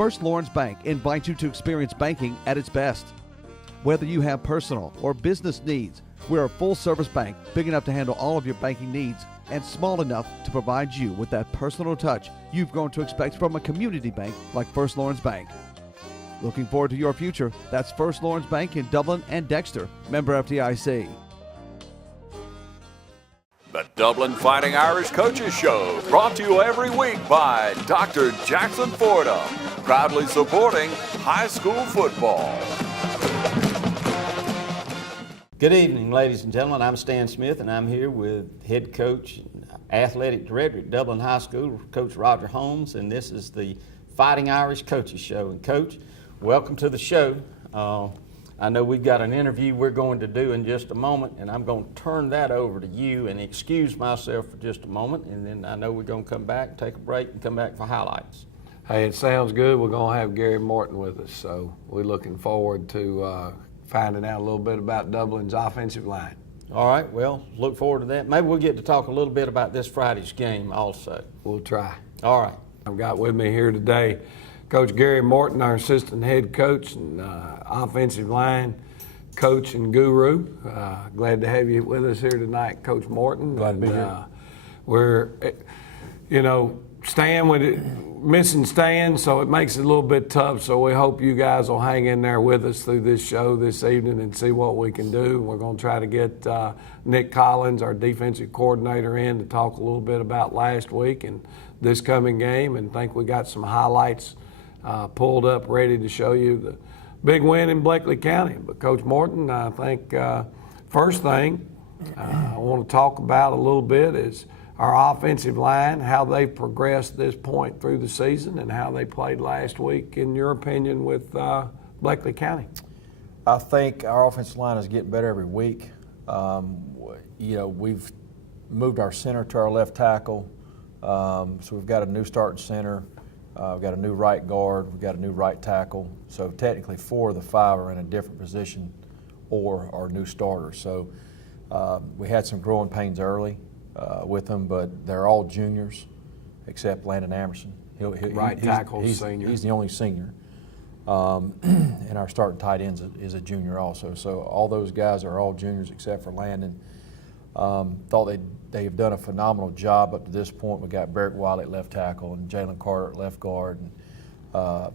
First Lawrence Bank invites you to experience banking at its best. Whether you have personal or business needs, we're a full-service bank big enough to handle all of your banking needs and small enough to provide you with that personal touch you've grown to expect from a community bank like First Lawrence Bank. Looking forward to your future. That's First Lawrence Bank in Dublin and Dexter, member FDIC. The Dublin Fighting Irish Coaches Show, brought to you every week by Dr. Jackson Fordham, proudly supporting high school football. Good evening, ladies and gentlemen. I'm Stan Smith, and I'm here with head coach and athletic director at Dublin High School, Coach Roger Holmes, and this is the Fighting Irish Coaches Show. And Coach, welcome to the show. I know we've got an interview we're going to do in just a moment, and I'm going to turn that over to you and excuse myself for just a moment, and then I know we're going to come back, take a break, and come back for highlights. Hey, it sounds good. We're going to have Gary Morton with us, so we're looking forward to finding out a little bit about Dublin's offensive line. All right, well, look forward to that. Maybe we'll get to talk a little bit about this Friday's game also. We'll try. All right. I've got with me here today Coach Gary Morton, our assistant head coach and offensive line coach and guru. Glad to have you with us here tonight, Coach Morton. Glad to be here. We're, missing Stan, so it makes it a little bit tough. So we hope you guys will hang in there with us through this show this evening and see what we can do. We're going to try to get Nick Collins, our defensive coordinator, in to talk a little bit about last week and this coming game, and think we got some highlights pulled up, ready to show you the big win in Bleckley County. But Coach Morton, I think first thing I want to talk about a little bit is our offensive line, how they've progressed this point through the season and how they played last week, in your opinion, with Bleckley County. I think our offensive line is getting better every week. We've moved our center to our left tackle, so we've got a new starting center. We've got a new right guard. We've got a new right tackle. So technically 4 of the 5 are in a different position or are new starters. So we had some growing pains early with them, but they're all juniors except Landon Amerson. He's senior. He's the only senior. And our starting tight end is a junior also. So all those guys are all juniors except for Landon. Thought they've done a phenomenal job up to this point. We got Barrett Wiley at left tackle and Jalen Carter at left guard, and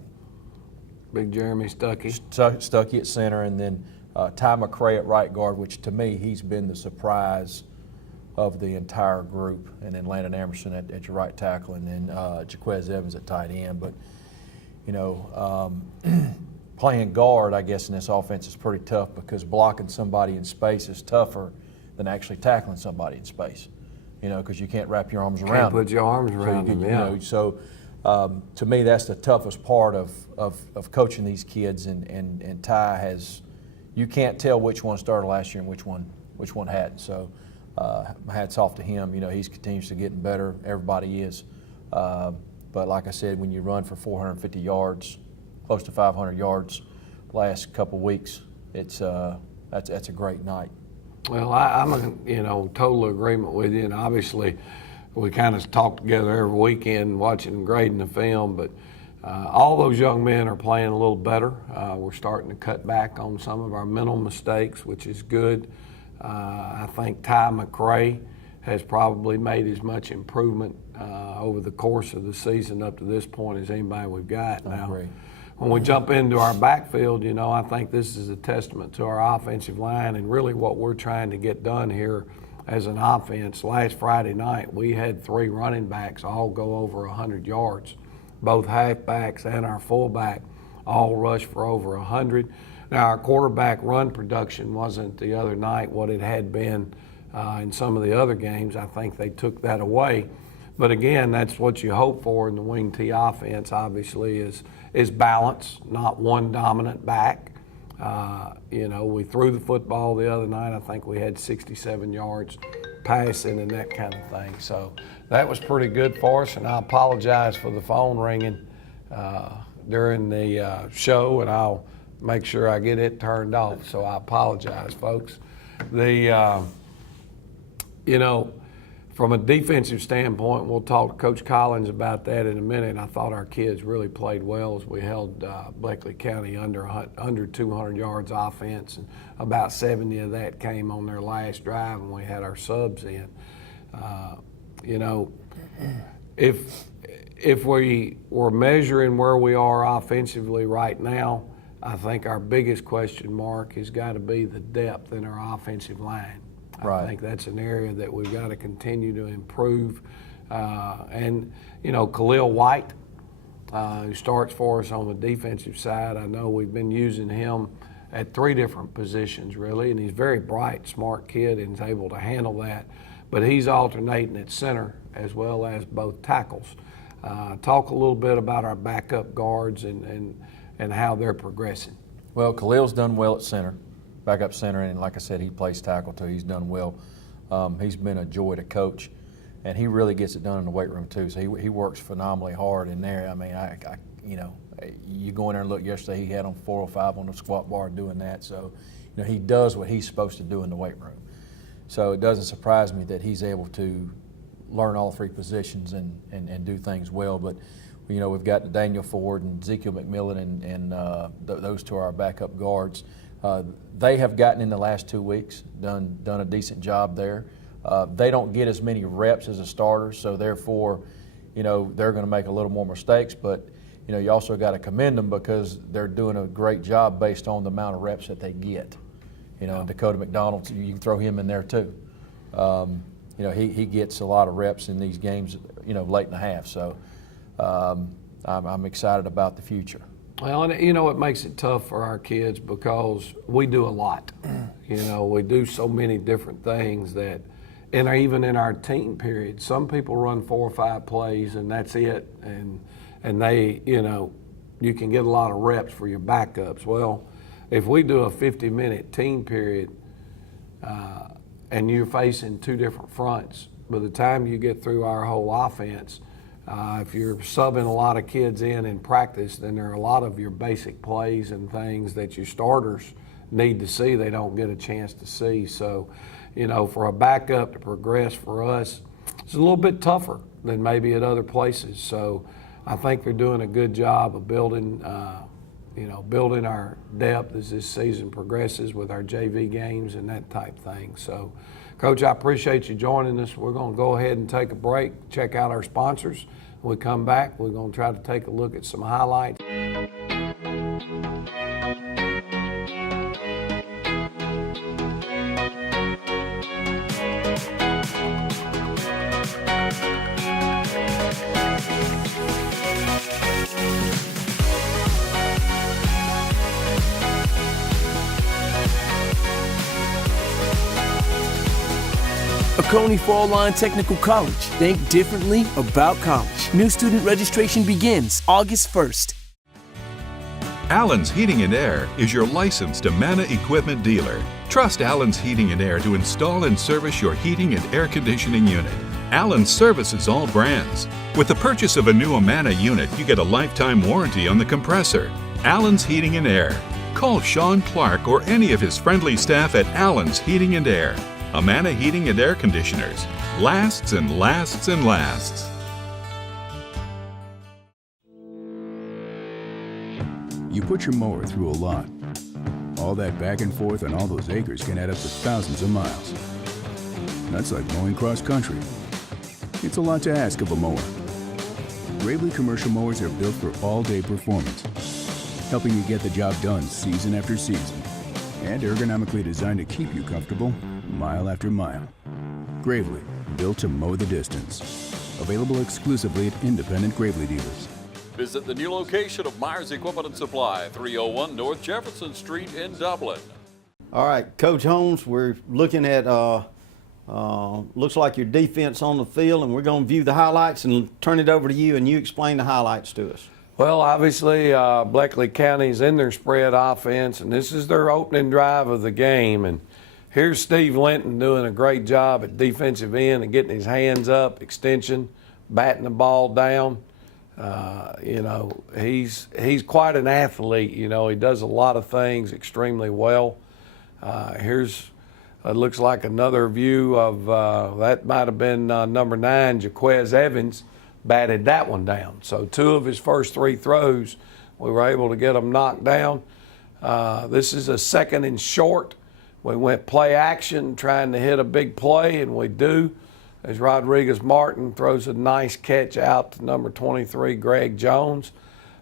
Big Jeremy Stuckey. Stuckey at center, and then Ty McCray at right guard, which to me he's been the surprise of the entire group, and then Landon Amerson at your right tackle, and then Jaquez Evans at tight end. But playing guard, I guess, in this offense is pretty tough because blocking somebody in space is tougher than actually tackling somebody in space, because you can't wrap your arms around Can't put your arms around them, yeah. So to me, that's the toughest part of coaching these kids, and Ty has, you can't tell which one started last year and which one hadn't. So hats off to him. He continues to getting better. Everybody is. But like I said, when you run for 450 yards, close to 500 yards last couple weeks, that's a great night. Well, I'm in total agreement with you, and obviously we kind of talk together every weekend watching and grading the film, but all those young men are playing a little better. We're starting to cut back on some of our mental mistakes, which is good. I think Ty McCray has probably made as much improvement over the course of the season up to this point as anybody we've got now. When we jump into our backfield, I think this is a testament to our offensive line and really what we're trying to get done here as an offense. Last Friday night, we had 3 running backs all go over 100 yards. Both halfbacks and our fullback all rushed for over 100. Now, our quarterback run production wasn't the other night what it had been in some of the other games. I think they took that away. But again, that's what you hope for in the wing T offense, obviously, is balance, not one dominant back. We threw the football the other night. I think we had 67 yards passing and that kind of thing. So that was pretty good for us, and I apologize for the phone ringing during the show, and I'll make sure I get it turned off. So I apologize, folks. From a defensive standpoint, we'll talk to Coach Collins about that in a minute. I thought our kids really played well as we held Bleckley County under 200 yards offense, and about 70 of that came on their last drive when we had our subs in. You know, if we were measuring where we are offensively right now, I think our biggest question mark has got to be the depth in our offensive line. Right. I think that's an area that we've got to continue to improve. And, you know, Khalil White, who starts for us on the defensive side, I know we've been using him at 3 different positions, really, and he's a very bright, smart kid and is able to handle that. But he's alternating at center as well as both tackles. Talk a little bit about our backup guards and how they're progressing. Well, Khalil's done well at center, backup center, and like I said, he plays tackle too. He's done well. He's been a joy to coach, and he really gets it done in the weight room too. So he works phenomenally hard in there. I mean, you know, you go in there and look yesterday, he had on 405 on the squat bar doing that. So, you know, he does what he's supposed to do in the weight room. So it doesn't surprise me that he's able to learn all 3 positions and do things well. But, you know, we've got Daniel Ford and Ezekiel McMillan and those 2 are our backup guards. They have gotten in the last 2 weeks, done a decent job there. They don't get as many reps as a starter, so therefore, you know, they're going to make a little more mistakes. But, you know, you also got to commend them because they're doing a great job based on the amount of reps that they get. You know, Dakota McDonald, you can throw him in there too. You know, he gets a lot of reps in these games, you know, late in the half. So I'm excited about the future. Well, and you know, it makes it tough for our kids because we do a lot. You know, we do so many different things that, and even in our team period, some people run 4 or 5 plays and that's it. And they, you know, you can get a lot of reps for your backups. Well, if we do a 50-minute team period and you're facing 2 different fronts, by the time you get through our whole offense, if you're subbing a lot of kids in practice, then there are a lot of your basic plays and things that your starters need to see they don't get a chance to see. So, you know, for a backup to progress for us, it's a little bit tougher than maybe at other places. So I think they're doing a good job of building our depth as this season progresses with our JV games and that type thing. So, Coach, I appreciate you joining us. We're going to go ahead and take a break, check out our sponsors. When we come back, we're going to try to take a look at some highlights. Oconee Fall Line Technical College. Think differently about college. New student registration begins August 1st. Allen's Heating and Air is your licensed Amana equipment dealer. Trust Allen's Heating and Air to install and service your heating and air conditioning unit. Allen's services all brands. With the purchase of a new Amana unit, you get a lifetime warranty on the compressor. Allen's Heating and Air. Call Sean Clark or any of his friendly staff at Allen's Heating and Air. Amana Heating and Air Conditioners. Lasts and lasts and lasts. You put your mower through a lot. All that back and forth on all those acres can add up to thousands of miles. That's like mowing cross country. It's a lot to ask of a mower. Gravely commercial mowers are built for all-day performance, helping you get the job done season after season, and ergonomically designed to keep you comfortable mile after mile. Gravely, built to mow the distance. Available exclusively at independent Gravely dealers. Visit the new location of Myers Equipment and Supply, 301 North Jefferson Street in Dublin. All right, Coach Holmes, we're looking at, looks like your defense on the field, and we're going to view the highlights and turn it over to you, and you explain the highlights to us. Well, obviously, Bleckley County's in their spread offense, and this is their opening drive of the game. And here's Steve Linton doing a great job at defensive end and getting his hands up, extension, batting the ball down. You know, he's quite an athlete. You know, he does a lot of things extremely well. Here's It looks like another view of that might have been number 9, Jaquez Evans, batted that one down. So 2 of his first 3 throws, we were able to get them knocked down. This is a 2nd and short. We went play action trying to hit a big play, and we do. As Rodriguez Martin throws a nice catch out to number 23, Greg Jones.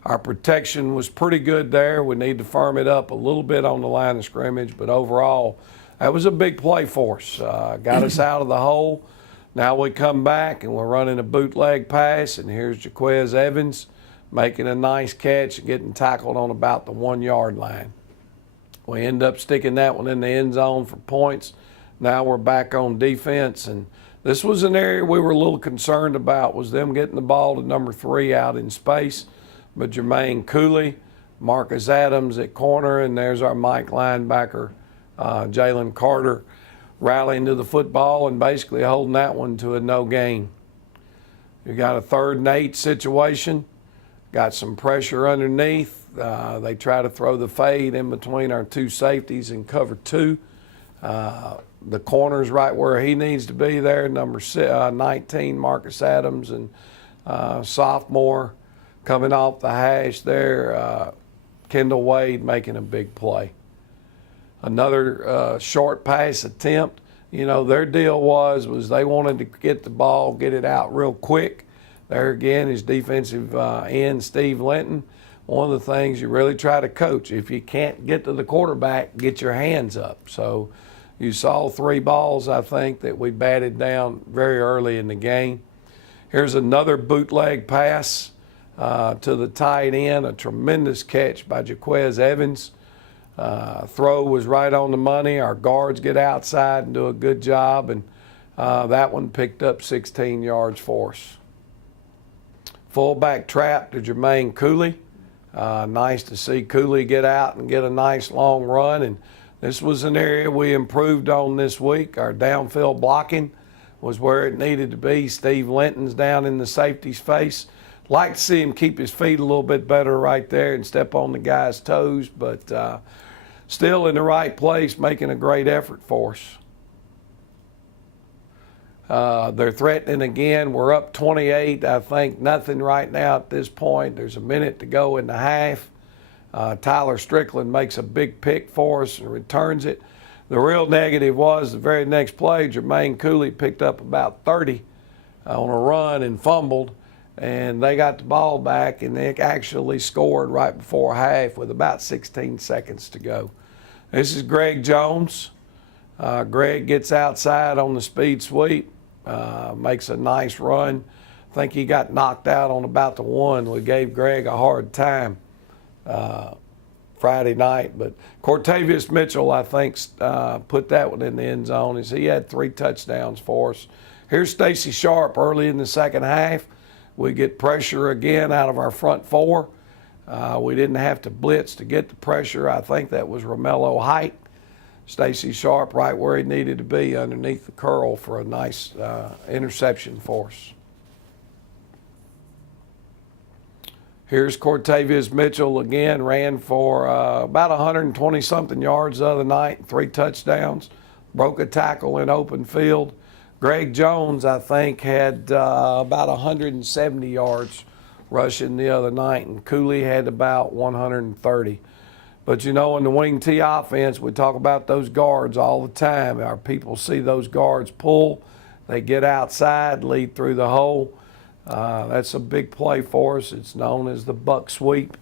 Our protection was pretty good there. We need to firm it up a little bit on the line of scrimmage, but overall, that was a big play for us. Got us out of the hole. Now we come back and we're running a bootleg pass, and here's Jaquez Evans making a nice catch and getting tackled on about the 1-yard line. We end up sticking that one in the end zone for points. Now we're back on defense, and this was an area we were a little concerned about, was them getting the ball to number 3 out in space. But Jermaine Cooley, Marcus Adams at corner, and there's our Mike linebacker, Jalen Carter, rallying to the football and basically holding that one to a no gain. You got a 3rd and 8 situation, got some pressure underneath. They try to throw the fade in between our 2 safeties in cover 2. The corner's right where he needs to be there, number 19, Marcus Adams, and sophomore coming off the hash there, Kendall Wade making a big play. Another short pass attempt. You know, their deal was they wanted to get the ball, get it out real quick. There again is defensive end Steve Linton. One of the things you really try to coach, if you can't get to the quarterback, get your hands up. So you saw 3 balls, I think, that we batted down very early in the game. Here's another bootleg pass to the tight end, a tremendous catch by Jaquez Evans. Throw was right on the money. Our guards get outside and do a good job, and that one picked up 16 yards for us. Fullback trap to Jermaine Cooley. Nice to see Cooley get out and get a nice long run, and this was an area we improved on this week. Our downfield blocking was where it needed to be. Steve Linton's down in the safety's face. Like to see him keep his feet a little bit better right there and step on the guy's toes, but still in the right place, making a great effort for us. They're threatening again. We're up 28, I think, nothing right now at this point. There's a minute to go in the half. Tyler Strickland makes a big pick for us and returns it. The real negative was the very next play, Jermaine Cooley picked up about 30 on a run and fumbled, and they got the ball back, and they actually scored right before half with about 16 seconds to go. This is Greg Jones. Greg gets outside on the speed sweep, makes a nice run. I think he got knocked out on about the 1. We gave Greg a hard time Friday night, but Cortavius Mitchell, I think, put that one in the end zone as he had 3 touchdowns for us. Here's Stacy Sharp early in the second half. We get pressure again out of our front 4. We didn't have to blitz to get the pressure. I think that was Romello Height. Stacy Sharp right where he needed to be underneath the curl for a nice interception for us. Here's Cortavius Mitchell again, ran for about 120-something yards the other night, 3 touchdowns, broke a tackle in open field. Greg Jones, I think, had about 170 yards rushing the other night, and Cooley had about 130. But, you know, in the wing T offense, we talk about those guards all the time. Our people see those guards pull. They get outside, lead through the hole. That's a big play for us. It's known as the buck sweep,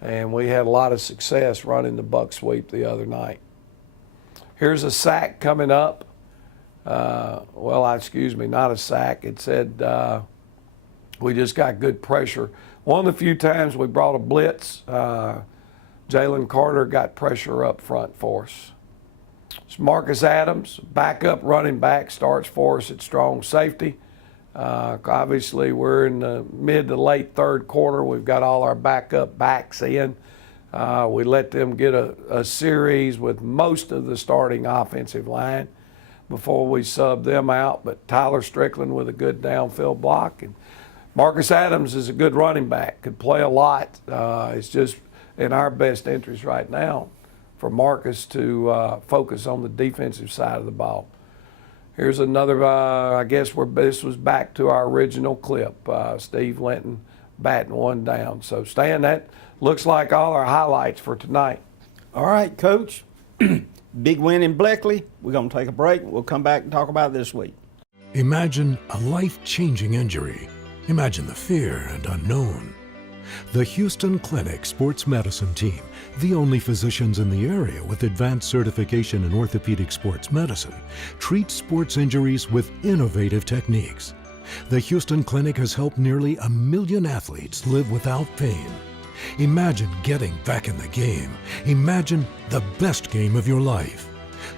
and we had a lot of success running the buck sweep the other night. Here's a sack coming up. Excuse me, not a sack. It said we just got good pressure. One of the few times we brought a blitz, Jalen Carter got pressure up front for us. It's Marcus Adams, backup running back, starts for us at strong safety. Obviously, we're in the mid to late third quarter. We've got all our backup backs in. We let them get a series with most of the starting offensive line before we sub them out. But Tyler Strickland with a good downfield block. And Marcus Adams is a good running back, could play a lot. It's just in our best interest right now for Marcus to focus on the defensive side of the ball. Here's another, I guess this was back to our original clip, Steve Linton batting one down. So Stan, that looks like all our highlights for tonight. All right, Coach. Big win in Bleckley. We're going to take a break. We'll come back and talk about it this week. Imagine a life-changing injury. Imagine the fear and unknown. The Houston Clinic Sports Medicine Team, the only physicians in the area with advanced certification in orthopedic sports medicine, treats sports injuries with innovative techniques. The Houston Clinic has helped nearly 1 million athletes live without pain. Imagine getting back in the game. Imagine the best game of your life.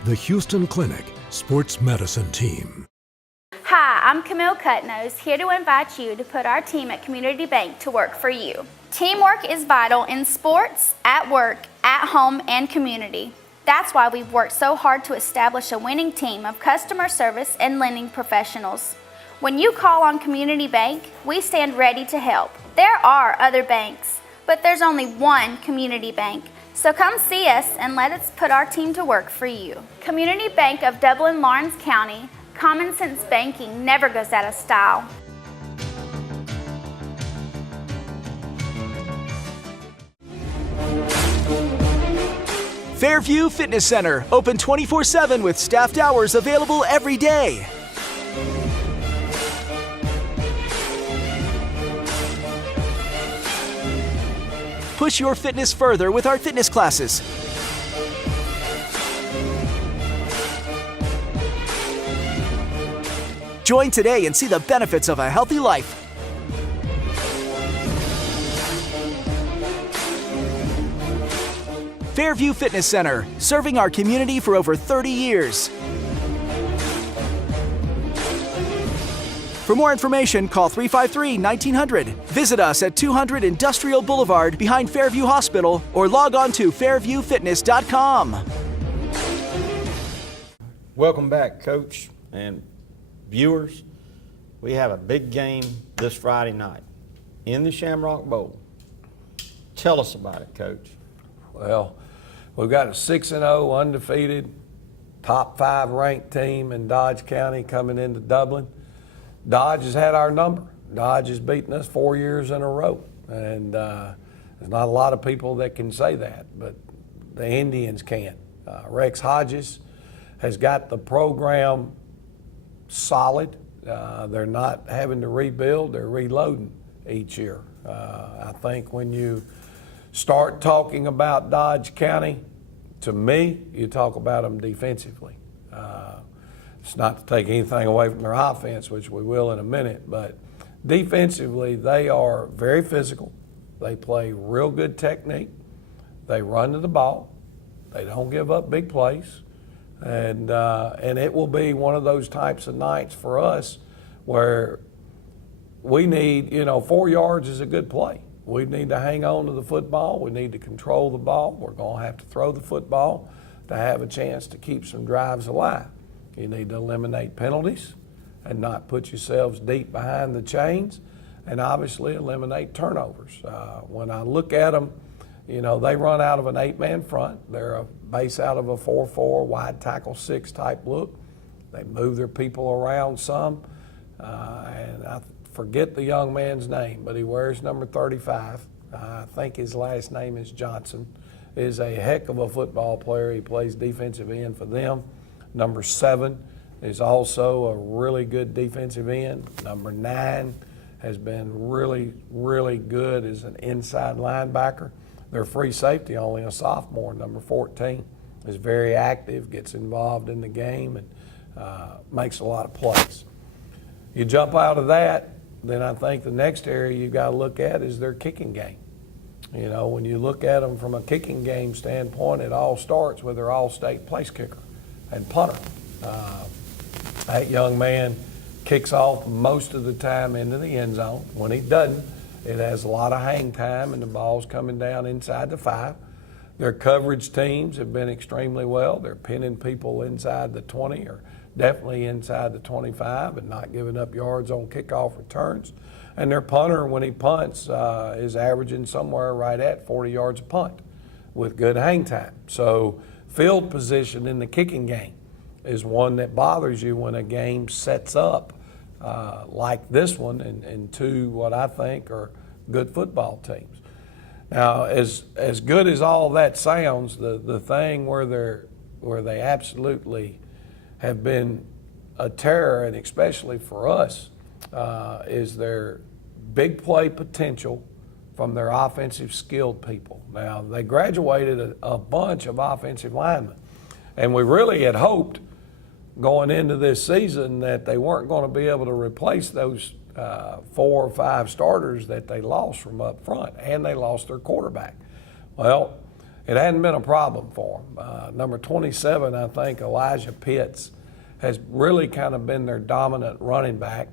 The Houston Clinic Sports Medicine Team. Hi, I'm Camille Cutnose, here to invite you to put our team at Community Bank to work for you. Teamwork is vital in sports, at work, at home, and community. That's why we've worked so hard to establish a winning team of customer service and lending professionals. When you call on Community Bank, we stand ready to help. There are other banks, but there's only one Community Bank. So come see us and let us put our team to work for you. Community Bank of Dublin, Lawrence County. Common sense banking never goes out of style. Fairview Fitness Center, open 24/7 with staffed hours available every day. Push your fitness further with our fitness classes. Join today and see the benefits of a healthy life. Fairview Fitness Center, serving our community for over 30 years. For more information, call 353-1900. Visit us at 200 Industrial Boulevard behind Fairview Hospital or log on to fairviewfitness.com. Welcome back, Coach and viewers. We have a big game this Friday night in the Shamrock Bowl. Tell us about it, Coach. Well, we've got a 6-0 undefeated, top 5 ranked team in Dodge County coming into Dublin. Dodge has had our number. Dodge has beaten us 4 years in a row. And there's not a lot of people that can say that, but the Indians can. Rex Hodges has got the program solid. They're not having to rebuild, they're reloading each year. I think when you start talking about Dodge County, to me, you talk about them defensively. It's not to take anything away from their offense, which we will in a minute, but defensively, they are very physical. They play real good technique. They run to the ball. They don't give up big plays. And it will be one of those types of nights for us where we need, 4 yards is a good play. We need to hang on to the football. We need to control the ball. We're going to have to throw the football to have a chance to keep some drives alive. You need to eliminate penalties and not put yourselves deep behind the chains, and obviously eliminate turnovers. When I look at them, they run out of an 8-man front. They're a base out of a 4-4, wide tackle 6 type look. They move their people around some, and I forget the young man's name, but he wears number 35. I think his last name is Johnson. Is a heck of a football player. He plays defensive end for them. Number 7 is also a really good defensive end. Number 9 has been really, really good as an inside linebacker. Their free safety, only a sophomore, number 14, is very active, gets involved in the game, and makes a lot of plays. You jump out of that, then I think the next area you've got to look at is their kicking game. When you look at them from a kicking game standpoint, it all starts with their all-state place kicker and punter. That young man kicks off most of the time into the end zone. When he doesn't, it has a lot of hang time and the ball's coming down inside the 5. Their coverage teams have been extremely well. They're pinning people inside the 20 or definitely inside the 25 and not giving up yards on kickoff returns. And their punter, when he punts, is averaging somewhere right at 40 yards a punt. with good hang time. So field position in the kicking game is one that bothers you when a game sets up like this one and two what I think are good football teams. Now, as good as all that sounds, the thing where they absolutely have been a terror, and especially for us, is their big play potential from their offensive skilled people. Now, they graduated a bunch of offensive linemen, and we really had hoped going into this season that they weren't going to be able to replace those 4 or 5 starters that they lost from up front, and they lost their quarterback. Well, it hadn't been a problem for them. Number 27, I think, Elijah Pitts, has really kind of been their dominant running back,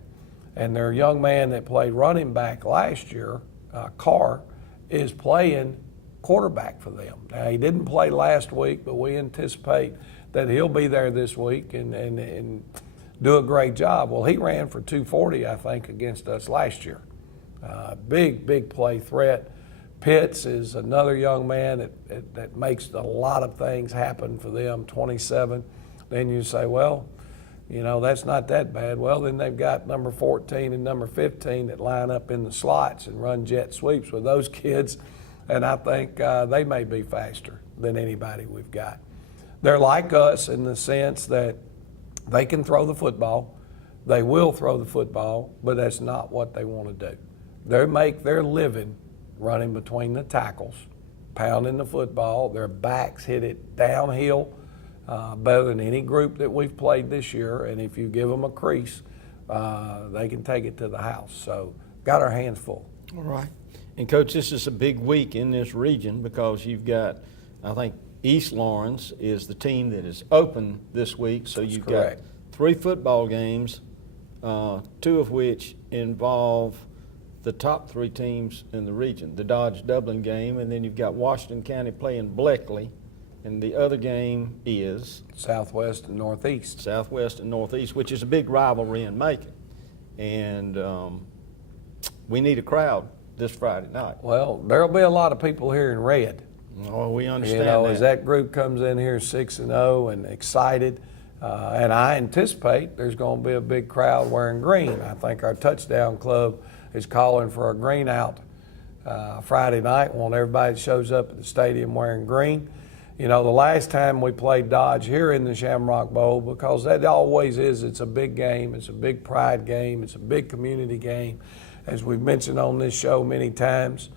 and their young man that played running back last year, Carr, is playing quarterback for them. Now, he didn't play last week, but we anticipate that he'll be there this week and do a great job. Well, he ran for 240, I think, against us last year. Big play threat. Pitts is another young man that makes a lot of things happen for them, 27. Then you say, well, you know, that's not that bad. Well, then they've got number 14 and number 15 that line up in the slots and run jet sweeps with those kids, and I think they may be faster than anybody we've got. They're like us in the sense that they can throw the football. They will throw the football, but that's not what they want to do. They make their living running between the tackles, pounding the football. Their backs hit it downhill better than any group that we've played this year, and if you give them a crease, they can take it to the house. So got our hands full. All right. And, Coach, this is a big week in this region because you've got, I think, East Lawrence is the team that is open this week. So you've got 3 football games, 2 of which involve the top 3 teams in the region, the Dodge-Dublin game, and then you've got Washington County playing Bleckley, and the other game is Southwest and Northeast. Southwest and Northeast, which is a big rivalry in Macon. And we need a crowd this Friday night. Well, there'll be a lot of people here in red. Oh, we understand that. As that group comes in here 6-0 and excited, and I anticipate there's going to be a big crowd wearing green. I think our touchdown club is calling for a green out Friday night. Want everybody that shows up at the stadium wearing green. You know, the last time we played Dodge here in the Shamrock Bowl, because that always is, it's a big game, it's a big pride game, it's a big community game. As we've mentioned on this show many times,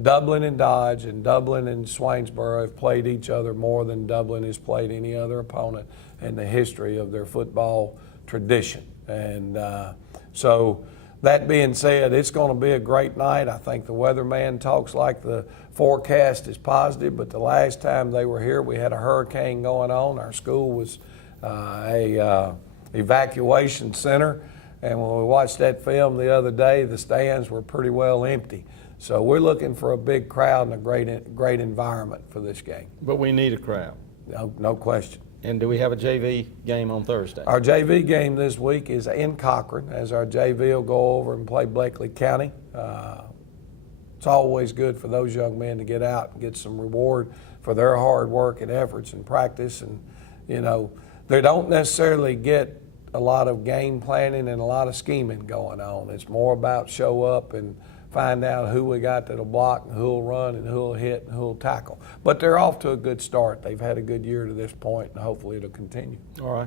Dublin and Dodge and Dublin and Swainsboro have played each other more than Dublin has played any other opponent in the history of their football tradition. And so that being said, it's going to be a great night. I think the weatherman talks like the forecast is positive, but the last time they were here, we had a hurricane going on. Our school was a evacuation center, and when we watched that film the other day, the stands were pretty well empty. So we're looking for a big crowd and a great environment for this game. But we need a crowd. No question. And do we have a JV game on Thursday? Our JV game this week is in Cochran, as our JV will go over and play Bleckley County. It's always good for those young men to get out and get some reward for their hard work and efforts and practice. And, you know, they don't necessarily get a lot of game planning and a lot of scheming going on. It's more about show up and find out who we got that'll block and who'll run and who'll hit and who'll tackle. But they're off to a good start. They've had a good year to this point, and hopefully it'll continue. All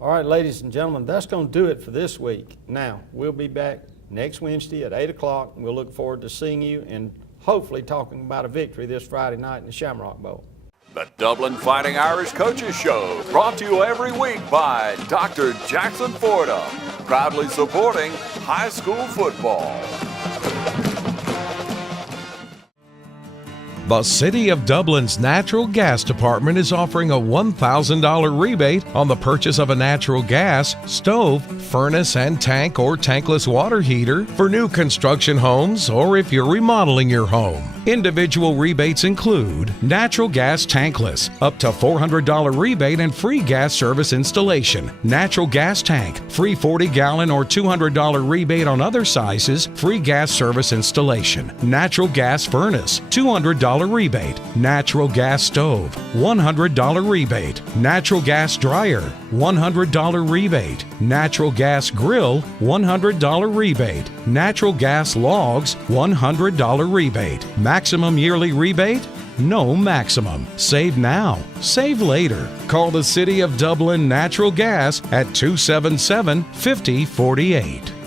right, ladies and gentlemen, that's going to do it for this week. Now, we'll be back next Wednesday at 8 o'clock, and we'll look forward to seeing you and hopefully talking about a victory this Friday night in the Shamrock Bowl. The Dublin Fighting Irish Coaches Show, brought to you every week by Dr. Jackson Fordham, proudly supporting high school football. The City of Dublin's Natural Gas Department is offering a $1,000 rebate on the purchase of a natural gas, stove, furnace and tank or tankless water heater for new construction homes or if you're remodeling your home. Individual rebates include natural gas tankless, up to $400 rebate and free gas service installation. Natural gas tank, free 40-gallon or $200 rebate on other sizes, free gas service installation. Natural gas furnace, $200 rebate. Natural gas stove, $100 rebate. Natural gas dryer, $100 rebate. Natural gas grill, $100 rebate. Natural gas logs, $100 rebate. Maximum yearly rebate? No maximum. Save now. Save later. Call the City of Dublin Natural Gas at 277-5048.